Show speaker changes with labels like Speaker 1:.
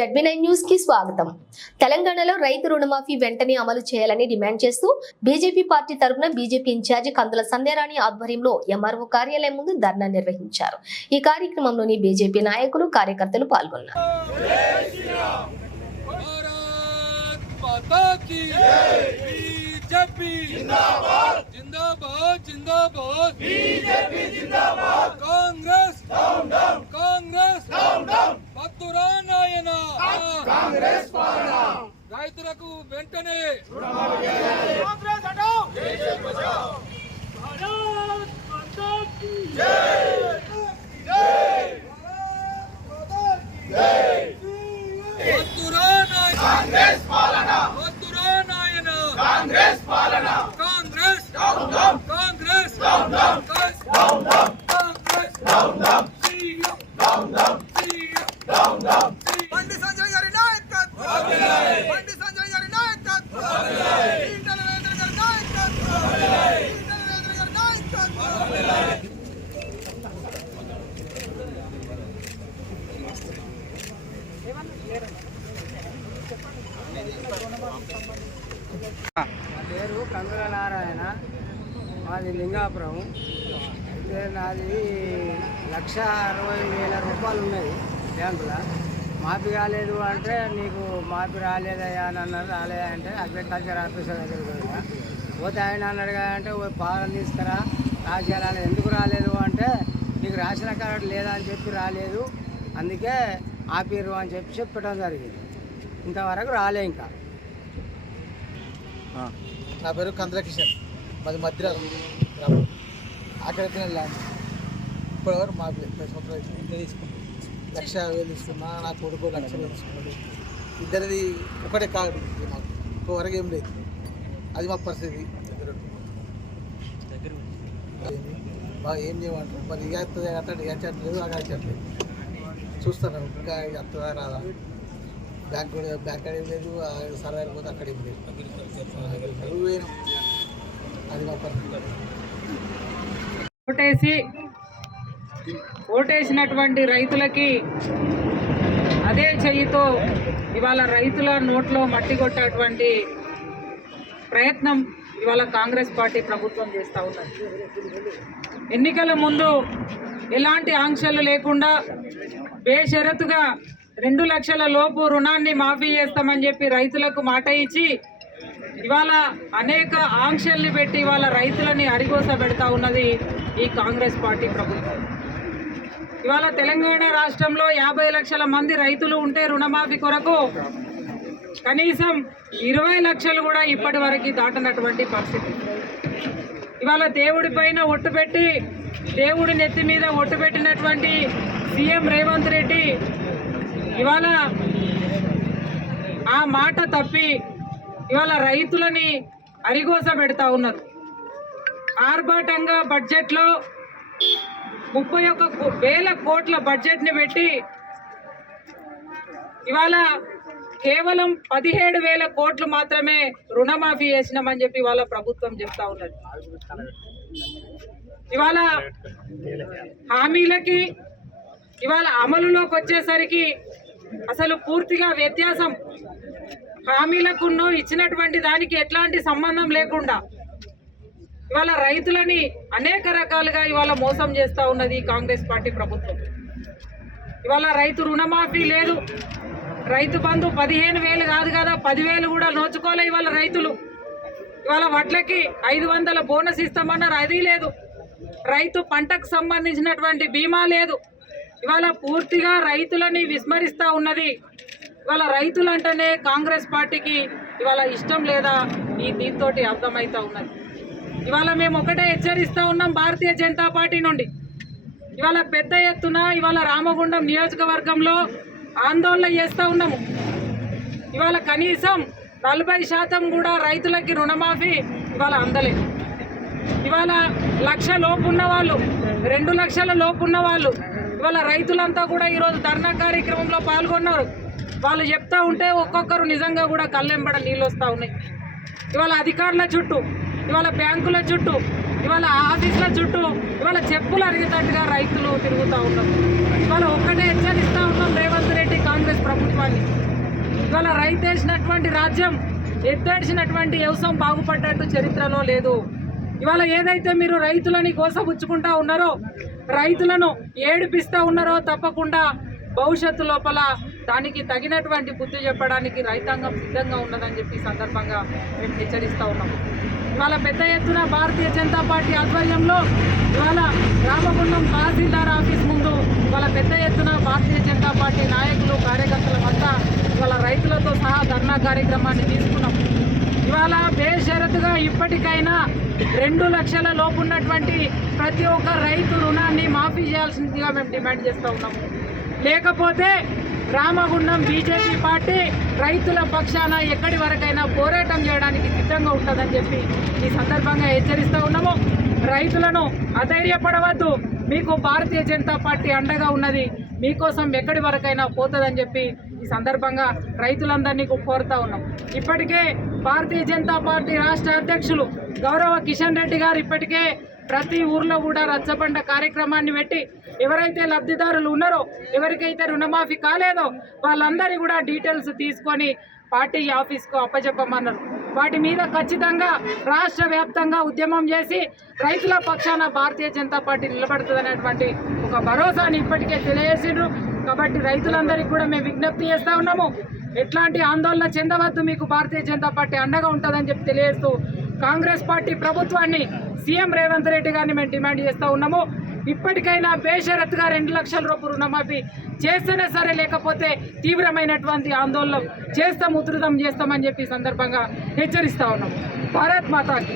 Speaker 1: ZB nine news కి స్వాగతం తెలంగాణలో రైతు రుణమాఫీ వెంటనే అమలు చేయాలని డిమాండ్ చేస్తూ బీజేపీ పార్టీ తరఫున B J P incharge Kandula Sandhyarani ఆధ్వర్యంలో ఎంఆర్ఓ కార్యాలయం ముందు ధర్నా నిర్వహించారు ఈ కార్యక్రమంలోని బీజేపీ నాయకులు కార్యకర్తలు పాల్గొన్నారు
Speaker 2: भारत माता की बीजेपी जिंदाबाद जिंदाबाद जिंदाबाद बीजेपी जिंदाबाद Congress down down Congress down down మత్తురా నాయన కాంగ్రెస్ రైతులకు వెంటనే కాంగ్రెస్ హటావ్ భారత్ కాంగ్రెస్ కాంగ్రెస్ కాంగ్రెస్. కాంగ్రెస్. కాంగ్రెస్.
Speaker 3: కాంగ్రెస్. మాది లింగాపురం. అయితే నాది లక్ష అరవై వేల రూపాయలు ఉన్నాయి బ్యాంకులో. మాఫీ కాలేదు అంటే నీకు మాఫీ రాలేదయ్యా అని అన్నారు. రాలేదా అంటే అగ్రికల్చర్ ఆఫీసర్ దగ్గరికి పోయినా. పోతే ఆయన అన్నాడు కదా అంటే ఓ పాలన తీసుకురా రాసేయాలని ఎందుకు రాలేదు? అంటే నీకు రాసిన కార్డు లేదా అని చెప్పి రాలేదు. అందుకే ఆపిర్రు అని చెప్పి చెప్పడం జరిగింది. ఇంతవరకు రాలే ఇంకా.
Speaker 4: నా పేరు కందుల కిషన్ మాది మద్రాసు గ్రామం అక్కడికి ల్యాండ్ ఇప్పటివరకు మాకు సంవత్సరాలు. ఇంత తీసుకున్నాను లక్ష వేలు తీసుకున్నా నా కొడుకు లక్ష వేలు తీసుకున్నాడు. ఇద్దరిది ఒకటే కాదు మాకు. ఇంకోవరకు ఏం లేదు. అది మా పరిస్థితి. ఏంది? బాగా ఏం చేయమంటారు? మరి ఇక వస్తుంది అతడు అక్కడ చెప్పలేదు చూస్తాను. ఇంకా వస్తుందా రాదా? బ్యాంక్ బ్యాంక్ అక్కడ ఏం లేదు. సర్వే పోతే అక్కడ ఏం లేదు చదువు పోయినాం. అది మా పరిస్థితి
Speaker 5: ఓటేసి ఓటేసినటువంటి రైతులకి అదే చెయ్యితో ఇవాళ రైతుల నోట్లో మట్టి కొట్టేటువంటి ప్రయత్నం ఇవాళ కాంగ్రెస్ పార్టీ ప్రభుత్వం చేస్తూ ఉన్నది. ఎన్నికల ముందు ఎలాంటి ఆంక్షలు లేకుండా బేషరతుగా రెండు లక్షల లోపు రుణాన్ని మాఫీ చేస్తామని చెప్పి రైతులకు మాట ఇచ్చి ఇవాళ అనేక ఆంక్షల్ని పెట్టి ఇవాళ రైతులని అరిగోస పెడతా ఉన్నది ఈ కాంగ్రెస్ పార్టీ ప్రభుత్వం. ఇవాళ తెలంగాణ రాష్ట్రంలో యాభై లక్షల మంది రైతులు ఉంటే రుణమాఫీ కొరకు కనీసం ఇరవై లక్షలు కూడా ఇప్పటి వరకు దాటనటువంటి పరిస్థితి. ఇవాళ దేవుడి పైన ఒట్టు పెట్టి దేవుడి నెత్తి మీద ఒట్టు పెట్టినటువంటి సీఎం రేవంత్ రెడ్డి ఇవాళ ఆ మాట తప్పి ఇవాళ రైతులని అరిగోస పెడతా ఉన్నారు. ఆర్భాటంగా బడ్జెట్లో ముప్పై ఒక్క వేల కోట్ల బడ్జెట్ని పెట్టి ఇవాళ కేవలం పదిహేడు వేల కోట్లు మాత్రమే రుణమాఫీ చేసినామని చెప్పి ఇవాళ ప్రభుత్వం చెప్తా ఉన్నది. ఇవాళ హామీలకి ఇవాళ అమలులోకి వచ్చేసరికి అసలు పూర్తిగా వ్యత్యాసం. హామీలకును ఇచ్చినటువంటి దానికి ఎట్లాంటి సంబంధం లేకుండా ఇవాళ రైతులని అనేక రకాలుగా ఇవాళ మోసం చేస్తూ ఉన్నది కాంగ్రెస్ పార్టీ ప్రభుత్వం. ఇవాళ రైతు రుణమాఫీ లేదు. రైతు బంధు పదిహేను వేలు కాదు కదా పదివేలు కూడా నోచుకోలే ఇవాళ రైతులు. ఇవాళ వడ్లకి ఐదు వందల బోనస్ ఇస్తామన్నారు అది లేదు. రైతు పంటకు సంబంధించినటువంటి బీమా లేదు. ఇవాళ పూర్తిగా రైతులని విస్మరిస్తూ ఉన్నది. ఇవాళ రైతులు అంటేనే కాంగ్రెస్ పార్టీకి ఇవాళ ఇష్టం లేదా? ఈ దీంతో అర్థమవుతా ఉన్నది. ఇవాళ మేము ఒకటే హెచ్చరిస్తూ ఉన్నాం భారతీయ జనతా పార్టీ నుండి. ఇవాళ పెద్ద ఎత్తున ఇవాళ రామగుండం నియోజకవర్గంలో ఆందోళన చేస్తూ ఉన్నాము. ఇవాళ కనీసం నలభై శాతం కూడా రైతులకి రుణమాఫీ ఇవాళ అందలేదు. ఇవాళ లక్ష లోపు ఉన్న వాళ్ళు రెండు లక్షల లోపు ఉన్న వాళ్ళు ఇవాళ రైతులంతా కూడా ఈరోజు ధర్నా కార్యక్రమంలో పాల్గొన్నారు. వాళ్ళు చెప్తా ఉంటే ఒక్కొక్కరు నిజంగా కూడా కళ్ళెంబడ నీళ్ళు వస్తూ ఉన్నాయి. ఇవాళ అధికారుల చుట్టూ ఇవాళ బ్యాంకుల చుట్టూ ఇవాళ ఆఫీసుల చుట్టూ ఇవాళ చెప్పులు అడిగేటట్టుగా రైతులు తిరుగుతూ ఉన్నారు. ఇవాళ ఒక్కటే హెచ్చరిస్తూ ఉన్నాం రేవంత్ రెడ్డి కాంగ్రెస్ ప్రభుత్వాన్ని. ఇవాళ రైతేసినటువంటి రాజ్యం ఎత్తేసినటువంటి వ్యవసాయం బాగుపడ్డట్టు చరిత్రలో లేదు. ఇవాళ ఏదైతే మీరు రైతులని కోసపుచ్చుకుంటా ఉన్నారో రైతులను ఏడిపిస్తూ ఉన్నారో తప్పకుండా భవిష్యత్తు లోపల దానికి తగినటువంటి బుద్ధి చెప్పడానికి రైతాంగం సిద్ధంగా ఉన్నదని చెప్పి సందర్భంగా మేము హెచ్చరిస్తూ ఉన్నాము. ఇవాళ పెద్ద ఎత్తున భారతీయ జనతా పార్టీ ఆధ్వర్యంలో ఇవాళ రామగుండం తహసీల్దార్ ఆఫీస్ ముందు ఇవాళ పెద్ద ఎత్తున భారతీయ జనతా పార్టీ నాయకులు కార్యకర్తల వద్ద ఇవాళ రైతులతో సహా ధర్నా కార్యక్రమాన్ని తీసుకున్నాం. ఇవాళ బేషరతుగా ఇప్పటికైనా రెండు లక్షల లోపు ఉన్నటువంటి ప్రతి ఒక్క రైతు రుణాన్ని మాఫీ చేయాల్సిందిగా మేము డిమాండ్ చేస్తూ ఉన్నాము. లేకపోతే రామగుండం బీజేపీ పార్టీ రైతుల పక్షాన ఎక్కడి వరకైనా పోరాటం చేయడానికి సిద్ధంగా ఉంటుందని చెప్పి ఈ సందర్భంగా హెచ్చరిస్తూ ఉన్నాము. రైతులను అధైర్యపడవద్దు. మీకు భారతీయ జనతా పార్టీ అండగా ఉన్నది. మీకోసం ఎక్కడి వరకైనా పోతుందని చెప్పి ఈ సందర్భంగా రైతులందరినీ కోరుతా ఉన్నాం ఇప్పటికే భారతీయ జనతా పార్టీ రాష్ట్ర అధ్యక్షులు గౌరవ కిషన్ రెడ్డి గారు ఇప్పటికే ప్రతి ఊర్లో కూడా రచ్చబండ కార్యక్రమాన్ని పెట్టి ఎవరైతే లబ్ధిదారులు ఉన్నారో ఎవరికైతే రుణమాఫీ కాలేదో వాళ్ళందరి కూడా డీటెయిల్స్ తీసుకొని పార్టీ ఆఫీస్కు అప్పచెప్పమన్నారు వాటి మీద ఖచ్చితంగా రాష్ట్ర వ్యాప్తంగా ఉద్యమం చేసి రైతుల పక్షాన భారతీయ జనతా పార్టీ నిలబడుతుందనేటువంటి ఒక భరోసాని ఇప్పటికే తెలియజేసిండ్రు. కాబట్టి రైతులందరికీ కూడా మేము విజ్ఞప్తి చేస్తూ ఉన్నాము. ఎట్లాంటి ఆందోళన చెందవద్దు మీకు భారతీయ జనతా పార్టీ అండగా ఉంటుందని చెప్పి తెలియజేస్తూ కాంగ్రెస్ పార్టీ ప్రభుత్వాన్ని సీఎం రేవంత్ రెడ్డి గారిని మేము డిమాండ్ చేస్తూ ఉన్నాము. ఇప్పటికైనా బేషరత్గా రెండు లక్షల రూపాయలు రుణమాఫీ చేస్తేనే సరే లేకపోతే తీవ్రమైనటువంటి ఆందోళన చేస్తాం ఉధృతం చేస్తామని చెప్పి సందర్భంగా హెచ్చరిస్తా ఉన్నాము భారత్ మాతాకి.